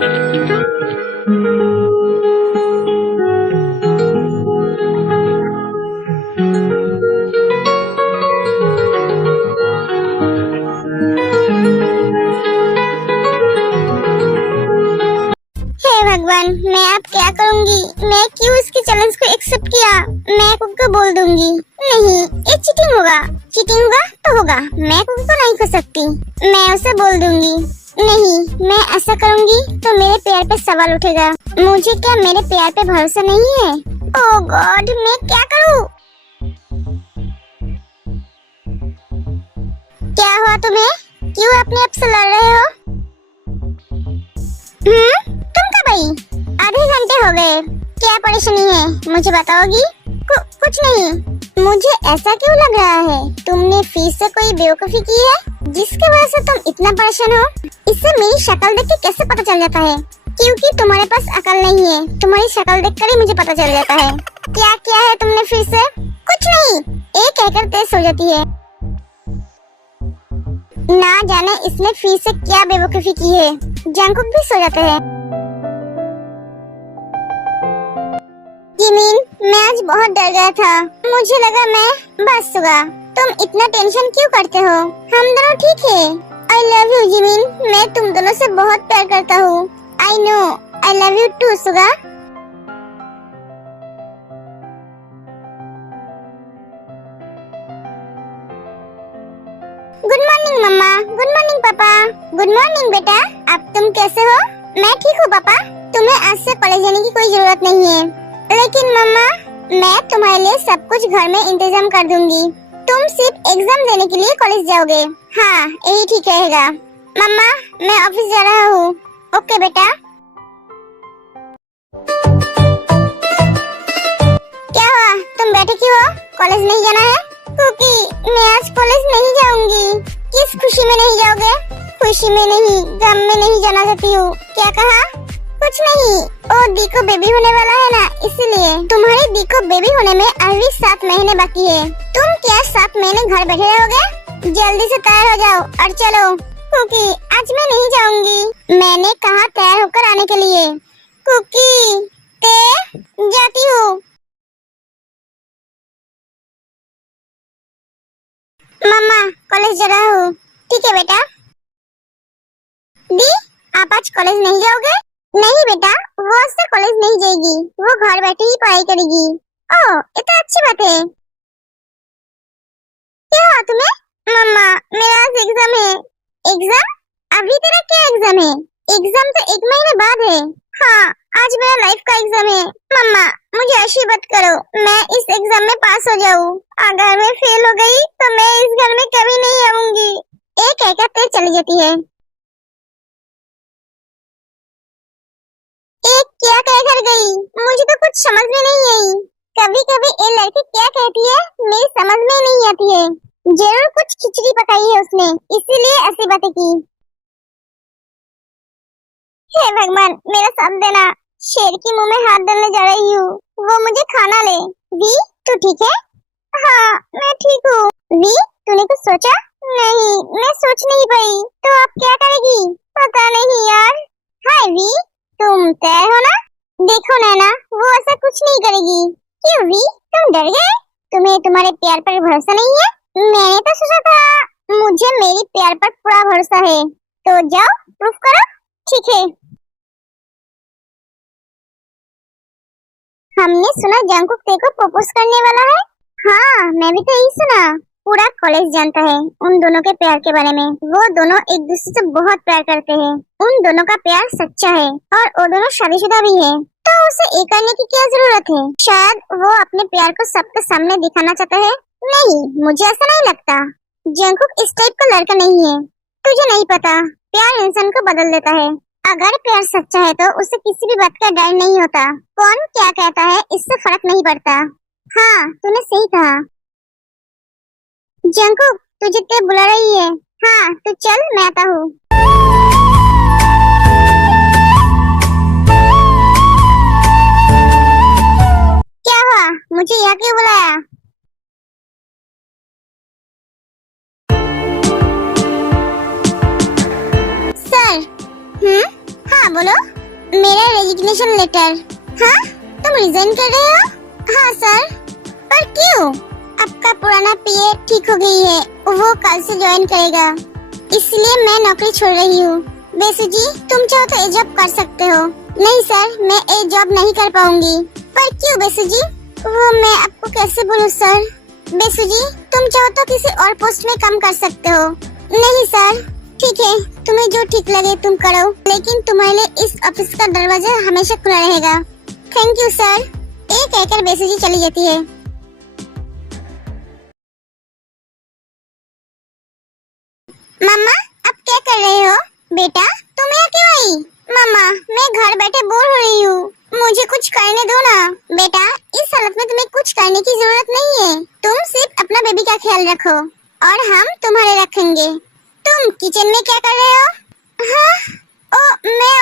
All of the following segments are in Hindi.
भगवान, मैं अब क्या करूंगी? मैं क्यों इसके चैलेंज को एक्सेप्ट किया? मैं कुक को बोल दूंगी। नहीं, ये चीटिंग होगा। चीटिंग होगा तो होगा, मैं कुक को नहीं कर सकती। मैं उसे बोल दूंगी। नहीं, मैं ऐसा करूंगी तो मेरे प्यार पे सवाल उठेगा। मुझे क्या मेरे प्यार पे भरोसा नहीं है? ओह गॉड, मैं क्या करूं? क्या हुआ तुम्हें? क्यों अपने आप से लड़ रहे हो? तुम कब आई? आधे घंटे हो गए। क्या परेशानी है, मुझे बताओगी? कुछ नहीं। मुझे ऐसा क्यों लग रहा है तुमने फिर से कोई बेवकूफी की है जिसके वजह से तुम इतना परेशान हो? इससे मेरी शक्ल देख के कैसे पता चल जाता है? क्योंकि तुम्हारे पास अकल नहीं है। तुम्हारी शक्ल देखकर ही मुझे पता चल जाता है। क्या किया है तुमने फिर से? कुछ नहीं, एक कहकर तेज हो जाती है। ना जाने इसने फिर से क्या बेवकूफी की है। जंकुक भी सो जाते हैं। जिमिन, मैं आज बहुत डर गया था। मुझे लगा मैं बस होगा। तुम इतना टेंशन क्यों करते हो? हम दोनों ठीक है। आई लव यू जिमिन, मैं तुम दोनों से बहुत प्यार करता हूँ। I know, I love you too Suga. Good morning मम्मा, गुड मॉर्निंग पापा, गुड मॉर्निंग बेटा। अब तुम कैसे हो? मैं ठीक हूँ पापा। तुम्हें आज से कॉलेज जाने की कोई जरूरत नहीं है। लेकिन मम्मा, मैं तुम्हारे लिए सब कुछ घर में इंतजाम कर दूंगी। तुम सिर्फ एग्जाम देने के लिए कॉलेज जाओगे। हाँ, यही ठीक रहेगा। मम्मा, मैं ऑफिस जा रहा हूँ। ओके बेटा। क्या हुआ, तुम बैठे क्यों हो? कॉलेज नहीं जाना है? क्योंकि मैं आज कॉलेज नहीं जाऊंगी। किस खुशी में नहीं जाओगे? खुशी में नहीं, गम में नहीं जाना चाहती हूँ। क्या कहा? कुछ नहीं। ओ दी को बेबी होने वाला है ना, इसलिए। तुम्हारी दी को बेबी होने में अभी 7 महीने बाकी है। तुम क्या 7 महीने घर बैठे रहोगे? जल्दी से तैयार हो जाओ और चलो। क्योंकि आज मैं नहीं जाऊंगी। मैंने कहा तैयार होकर आने के लिए। क्योंकि जाती हूँ। मम्मा, कॉलेज जा रहा हूँ। ठीक है बेटा। दी, आप आज कॉलेज नहीं जाओगे? नहीं बेटा, वो आज से कॉलेज नहीं जाएगी। वो घर बैठे ही पढ़ाई करेगी। ओह, ये तो अच्छी बात है। क्या हुआ तुम्हें? मम्मा, मेरा आज एग्जाम है। एग्जाम? अभी तेरा क्या एग्जाम है? एग्जाम तो 1 महीने बाद है। हाँ, आज मेरा लाइफ का एग्जाम है। मम्मा, मुझे आशीर्वाद करो, मैं इस एग्जाम में पास हो जाऊँ। अगर मैं फेल हो गई तो मैं इस घर में कभी नहीं आऊंगी। एक कहकर चली जाती है। एक क्या कहकर गई? मुझे तो कुछ समझ में नहीं आई। कभी कभी ये लड़की क्या कहती है मेरी समझ में नहीं आती है। जरूर कुछ खिचड़ी पकाई है उसने, इसीलिए ऐसी बातें की। हे भगवान, मेरा साथ देना। शेर की मुंह में हाथ डालने जा रही हूँ। वो मुझे खाना ले। वी, तू ठीक है? हाँ, मैं ठीक हूँ। वी, तूने कुछ सोचा? नहीं, मैं सोच नहीं पाई। तो अब क्या करेगी? पता नहीं यार। हाय वी, तुम तैयार हो ना? देखो नैना, वो ऐसा कुछ नहीं करेगी। क्यों वी, तुम डर गए? तुम्हें तुम्हारे प्यार पर भरोसा नहीं है? मैंने तो सोचा था मुझे मेरी प्यार पर पूरा भरोसा है। तो जाओ, प्रूफ करो। ठीक है। हमने सुना जंकुक तेरे को प्रपोज करने वाला है। हाँ, मैं भी तो यही सुना। पूरा कॉलेज जानता है उन दोनों के प्यार के बारे में। वो दोनों एक दूसरे से बहुत प्यार करते हैं। उन दोनों का प्यार सच्चा है और वो दोनों शादीशुदा भी है। तो उसे ये करने की क्या जरूरत है? शायद वो अपने प्यार को सबके सामने दिखाना चाहता है। नहीं, मुझे ऐसा नहीं लगता। जंकुक इस टाइप का लड़का नहीं है। तुझे नहीं पता, प्यार इंसान को बदल देता है। अगर प्यार सच्चा है तो उसे किसी भी बात का डर नहीं होता। कौन क्या कहता है इससे फर्क नहीं पड़ता। हाँ, तूने सही कहा। जंकुक, तुझे ते बुला रही है। हाँ, तो चल, मैं आता हूँ। क्या हुआ, मुझे यहाँ क्यों बुलाया? सर। हाँ बोलो। मेरा रेजिग्नेशन लेटर। हाँ, तुम रिजाइन कर रहे हो? हाँ सर। पर क्यों? आपका पुराना पीए ठीक हो गई है, वो कल से ज्वाइन करेगा, इसलिए मैं नौकरी छोड़ रही हूँ। बेसु जी, तुम चाहो तो ये जॉब कर सकते हो। नहीं सर, मैं ये जॉब नहीं कर पाऊंगी। पर क्यों बेसु जी? वो मैं आपको कैसे बोलूँ सर? बेसु जी, तुम चाहो तो किसी और पोस्ट में काम कर सकते हो। नहीं सर, ठीक है, तुम्हें जो ठीक लगे तुम करो, लेकिन तुम्हारे लिए इस ऑफिस का दरवाजा हमेशा खुला रहेगा। Thank you sir. ये कहकर बेसु जी चली जाती है। मम्मा, अब क्या कर रहे हो? बेटा, तुम यहाँ क्यों आई? मम्मा, मैं घर बैठे बोर हो रही हूँ, मुझे कुछ करने दो ना। बेटा, इस हालत में तुम्हें कुछ करने की जरूरत नहीं है, तुम सिर्फ अपना बेबी का ख्याल रखो और हम तुम्हारे रखेंगे। तुम किचन में क्या कर रहे हो? हाँ, मैं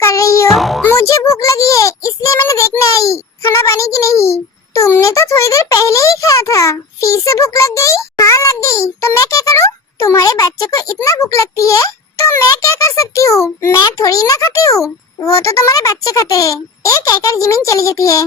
कर रही हूँ। मुझे भूख लगी है, इसलिए मैंने देखने आई, खाना पानी की नहीं। तुमने तो थोड़ी देर पहले ही खाया था, फिर से भूख लग गई? हाँ लग गई, तो मैं क्या करूँ? तुम्हारे बच्चे को इतना भूख लगती है तो मैं क्या कर सकती हूँ? मैं थोड़ी ना खाती हूँ, वो तो तुम्हारे बच्चे खाते हैं। एक कहकर जिमिन चली जाती है।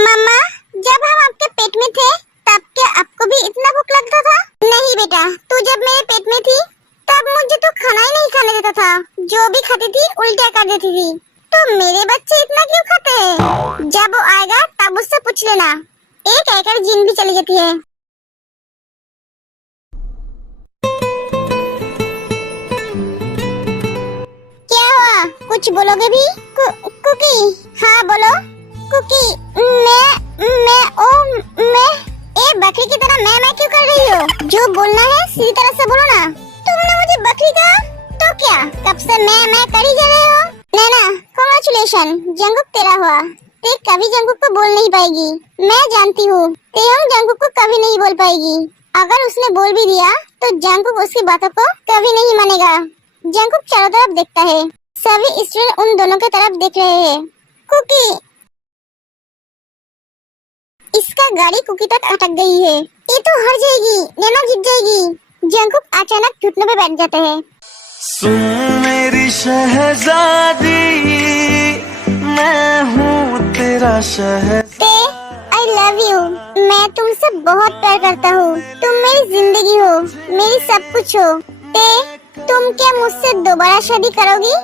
मम्मा, जब हम आपके पेट में थे तब क्या आपको भी इतना भूख लगता था? नहीं बेटा, तू जब मेरे पेट में थी तब मुझे तो खाना ही नहीं खाने देता था, जो भी खाती थी उल्टा कर देती थी। तो मेरे बच्चे इतना क्यों खाते हैं? जब वो आएगा तब उससे पूछ लेना। एक कहकर जिन भी चली जाती है। क्या हुआ, कुछ बोलोगे भी? कुकी, हाँ बोलो। कुकी, मैं ए बकरी की तरह मैं क्यों कर रही हो? जो बोलना है सीधी तरह से बोलो ना। तुमने मुझे बकरी कहा तो क्या, कब से मैं कर ही जा रहे हो? नैना, कांग्रेचुलेशन, जंगुक तेरा हुआ। ते कभी जंगुक को बोल नहीं पाएगी, मैं जानती हूँ। तेयंग जंगुक को कभी नहीं बोल पाएगी। अगर उसने बोल भी दिया तो जंगुक उसकी बातों को कभी नहीं मानेगा। जंगुक चारों तरफ देखता है, सभी स्टूडेंट उन दोनों की तरफ देख रहे हैं। कुकी, इसका गाड़ी कुकी तक अटक गई है, ये तो हार जाएगी, नैना जीत जाएगी। जंगुक अचानक घुटनों पे बैठ जाते हैं। सुन मेरी शहजादी, मैं हूँ तेरा शहजादा। आई लव यू, मैं तुमसे बहुत प्यार करता हूँ, तुम मेरी जिंदगी हो, मेरी सब कुछ हो। तुम क्या मुझसे दोबारा शादी करोगी?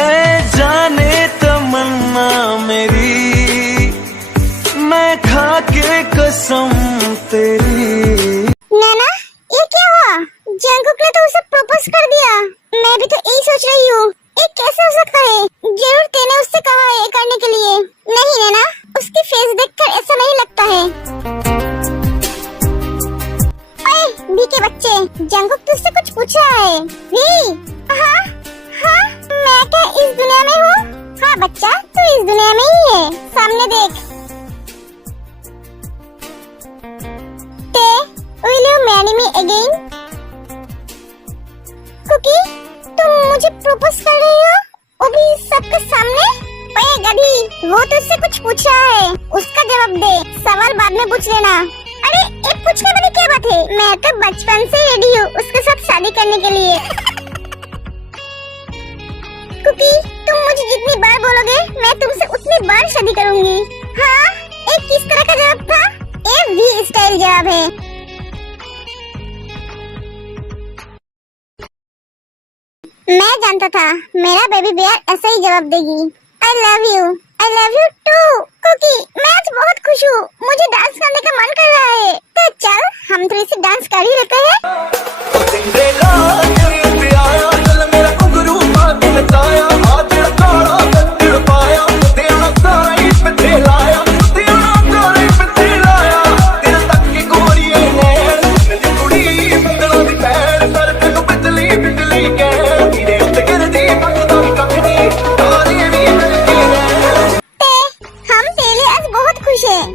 ए जाने तमन्ना मेरी, मैं खा के कसम तेरी। नाना, ये क्या हुआ? जंगुक ने तो उसे प्रपोज कर दिया। मैं भी तो यही सोच रही हूँ, ये कैसे हो सकता है? जरूर तेने उससे कहा है ये करने के लिए। नहीं नैना, उसकी फेस देखकर ऐसा नहीं लगता है। ओए भी के बच्चे, जंगुक तुझसे कुछ पूछ रहा है। भी? हाँ, मैं क्या इस दुनिया में हूँ? हाँ बच्चा, तू इस दुनिया में ही है, सामने देख। Will you marry me again? Cookie, तुम मुझे प्रपोज कर रही हो? वो भी सबके सामने? ओए गधी, वो तुझसे कुछ पूछ रहा है, उसका जवाब दे, सवाल बाद में पूछ लेना। अरे एक पूछने वाली क्या बात है? मैं तो बचपन से रेडी हूँ उसके साथ शादी करने के लिए। कुकी, तुम मुझे जितनी बार बोलोगे मैं तुमसे उतनी बार शादी करूंगी। हाँ, एक किस तरह का जवाब था? ये भी स्टाइल जवाब है। मैं जानता था मेरा बेबी बेयर ऐसा ही जवाब देगी। I love you too, Cookie. मैं आज बहुत खुश हूँ, मुझे डांस करने का मन कर रहा है, तो चल हम थोड़ी सी डांस कर ही लेते हैं।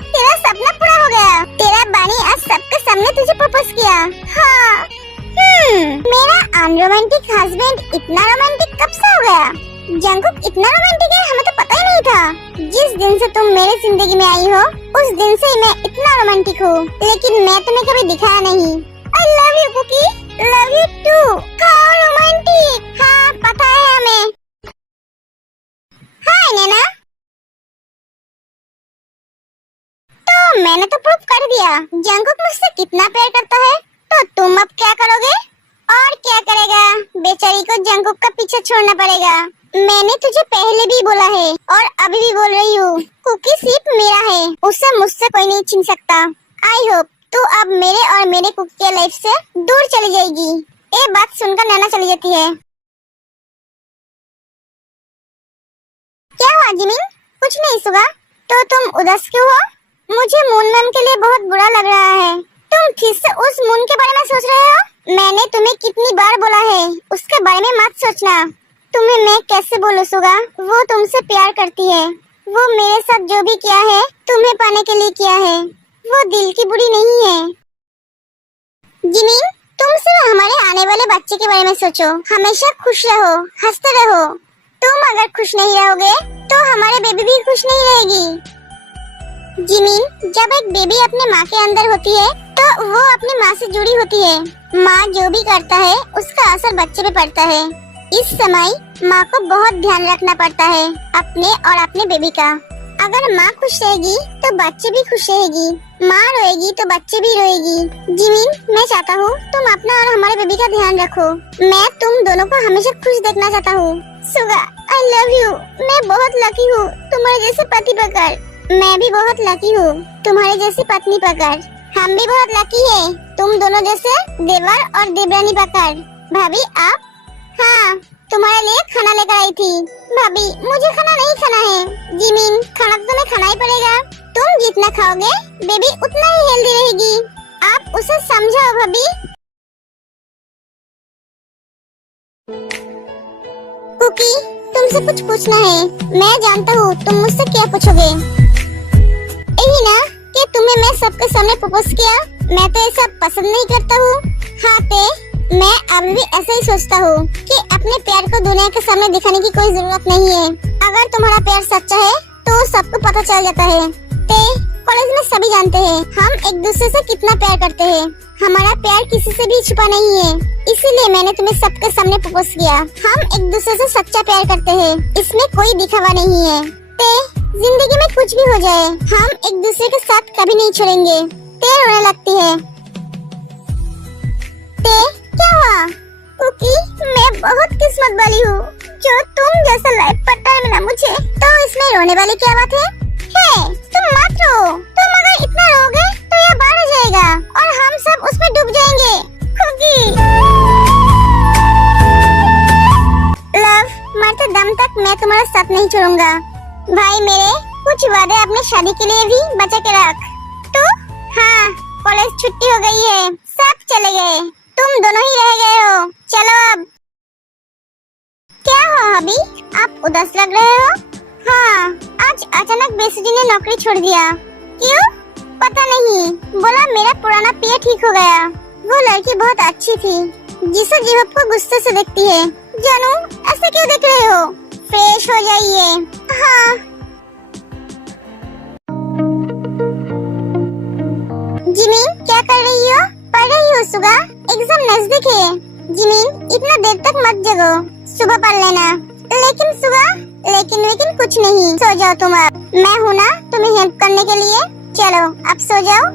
तेरा सपना पूरा हो गया, तेरा बानी आज सबके सामने तुझे प्रपोज किया। हाँ, मेरा अनरोमांटिक हस्बैंड इतना रोमांटिक कब से हो गया? जंगुक इतना रोमांटिक है, हमें तो पता ही नहीं था। जिस दिन से तुम मेरे जिंदगी में आई हो उस दिन से मैं इतना रोमांटिक हूँ, लेकिन मैं तुम्हें कभी दिखाया नहीं। I love you Cookie, love you too। मैंने तो प्रूफ कर दिया जंगकुक मुझसे कितना प्यार करता है, तो तुम अब क्या करोगे? और क्या करेगा, बेचारी को जंगकुक का पीछे छोड़ना पड़ेगा। मैंने तुझे पहले भी बोला है और अभी भी बोल रही हूँ, कुकी सिर्फ मेरा है, उसे मुझसे कोई नहीं छीन सकता। आई होप तू अब मेरे और मेरे कुकी के लाइफ से दूर चली जाएगी। ये बात सुनकर नैना चली जाती है। क्या हुआ जिमिन? कुछ नहीं सुगा, तो तुम उदास क्यों हो? मुझे मून मैम के लिए बहुत बुरा लग रहा है। तुम फिर से उस मून के बारे में सोच रहे हो? मैंने तुम्हें कितनी बार बोला है उसके बारे में मत सोचना। तुम्हें मैं कैसे बोलूं सुगा, वो तुमसे प्यार करती है। वो मेरे साथ जो भी किया है तुम्हें पाने के लिए किया है, वो दिल की बुरी नहीं है। जिमिन, तुम सिर्फ हमारे आने वाले बच्चे के बारे में सोचो। हमेशा खुश रहो, हंसते रहो। तुम अगर खुश नहीं रहोगे तो हमारे बेबी भी खुश नहीं रहेगी। जिमिन, जब एक बेबी अपने माँ के अंदर होती है तो वो अपनी माँ से जुड़ी होती है। माँ जो भी करता है उसका असर बच्चे पे पड़ता है। इस समय माँ को बहुत ध्यान रखना पड़ता है अपने और अपने बेबी का। अगर माँ खुश रहेगी तो बच्चे भी खुश रहेगी, माँ रोएगी तो बच्चे भी रोएगी। जिमिन, मैं चाहता हूँ तुम अपना और हमारे बेबी का ध्यान रखो। मैं तुम दोनों को हमेशा खुश देखना चाहता हूँ। सुगा, आई लव यू। मैं बहुत लकी हूँ तुम्हारे जैसे पति पाकर। मैं भी बहुत लकी हूँ तुम्हारे जैसी पत्नी पाकर। हम भी बहुत लकी है तुम दोनों जैसे देवर और देवरानी पाकर। भाभी आप? हाँ, तुम्हारे लिए खाना लेकर आई थी। भाभी, मुझे खाना नहीं खाना है। जिमिन, खाना तो तुम्हें खाना ही पड़ेगा। तुम जितना खाओगे बेबी उतना ही हेल्दी रहेगी। आप उसे समझाओ भाभी। कुकी, तुमसे कुछ पूछना है। मैं जानता हूँ तुम मुझसे क्या पूछोगे। यही ना कि तुम्हें मैं सबके सामने प्रपोज किया। मैं तो ये सब पसंद नहीं करता हूँ। हाँ ते, मैं अभी भी ऐसा ही सोचता हूँ कि अपने प्यार को दुनिया के सामने दिखाने की कोई जरूरत नहीं है। अगर तुम्हारा प्यार सच्चा है तो सबको पता चल जाता है। ते, कॉलेज में सभी जानते हैं हम एक दूसरे से कितना प्यार करते हैं। हमारा प्यार किसी से भी छुपा नहीं है, इसीलिए मैंने तुम्हें सबके सामने प्रपोज किया। हम एक दूसरे से सच्चा प्यार करते हैं, इसमें कोई दिखावा नहीं है। ते, जिंदगी में कुछ भी हो जाए हम एक दूसरे के साथ कभी नहीं छोड़ेंगे। ते रोने लगती है। ते, क्या हुआ? कुकी, मैं बहुत किस्मत वाली हूँ जो तुम जैसा लाइफ पार्टनर मिला मुझे। तो इसमें रोने वाली क्या बात है? तुम मत रो। तुम अगर इतना रोगे तो यह बाढ़ हो जाएगा और हम सब उसमें डूब जाएंगे। कुकी, लव, मरते दम तक मैं तुम्हारा साथ नहीं छोड़ूंगा। भाई मेरे, कुछ वादे अपने शादी के लिए भी बचा के रख। तो हाँ, कॉलेज छुट्टी हो गई है, सब चले गए, तुम दोनों ही रह गए हो। चलो अब। क्या हुआ अभी, आप उदास लग रहे हो? हाँ, आज अचानक बेसुजी ने नौकरी छोड़ दिया। क्यों? पता नहीं, बोला मेरा पुराना पिया ठीक हो गया। वो लड़की बहुत अच्छी थी जिसे जीवप को गुस्से से देखती है। जानू, ऐसे क्यों देख रहे हो? फ्रेश हो जाइए। हाँ। जिमिन, क्या कर रही हो? पढ़ रही हो सुगा? एग्जाम नजदीक है। जिमिन, इतना देर तक मत जगो, सुबह पढ़ लेना। लेकिन सुगा, लेकिन कुछ नहीं, सो जाओ तुम अब। मैं हूँ ना तुम्हें हेल्प करने के लिए। चलो अब सो जाओ।